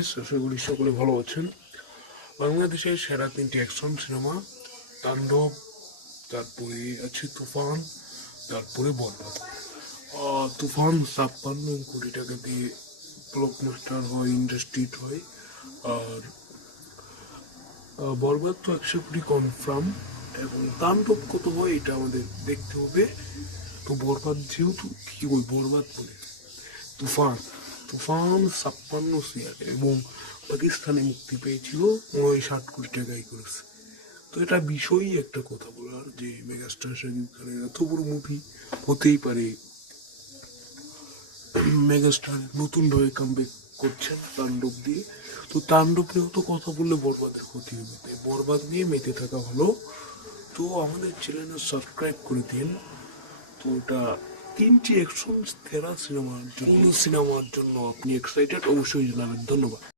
আশা করি সকলে ভালো আছেন। বাংলাদেশের সেরা 3টি অ্যাকশন সিনেমা তাণ্ডব, তারপরে আছে তুফান, তারপরে বরবাদ। তুফান 56 কোটি টাকা দিয়ে ব্লকবাস্টার হয়, ইন্ডাস্ট্রি হয়। আর বরবাদ তো 100 কোটি কনফার্ম, এবং তাণ্ডব কত হয় এটা আমাদের দেখতে হবে। তো বরবাদ যেহেতু কি বল বরবাদ বলে তুফান তুফান 56 CR এবং পাকিস্তানে মুক্তি পেয়েছিল 60 কোটি টাকায় করেছে। তো এটা বিষয়ই একটা কথা বলার যে মেগাস্টার শাকিব খানের এত বড় মুভি হতেই পারে। মেগাস্টার নতুন ভাবে কামব্যাক করছেন তাণ্ডব দিয়ে। তো তাণ্ডব নিয়েও তো কথা বললে বরবাদের ক্ষতি হবে, তাই বরবাদ নিয়ে মেতে থাকা ভালো। তো আমাদের চ্যানেল সাবস্ক্রাইব করে দিন। তো এটা 3টি অ্যাকশন সেরা সিনেমার জন্য, সিনেমার জন্য আপনি এক্সাইটেড অবশ্যই জানাবেন। ধন্যবাদ।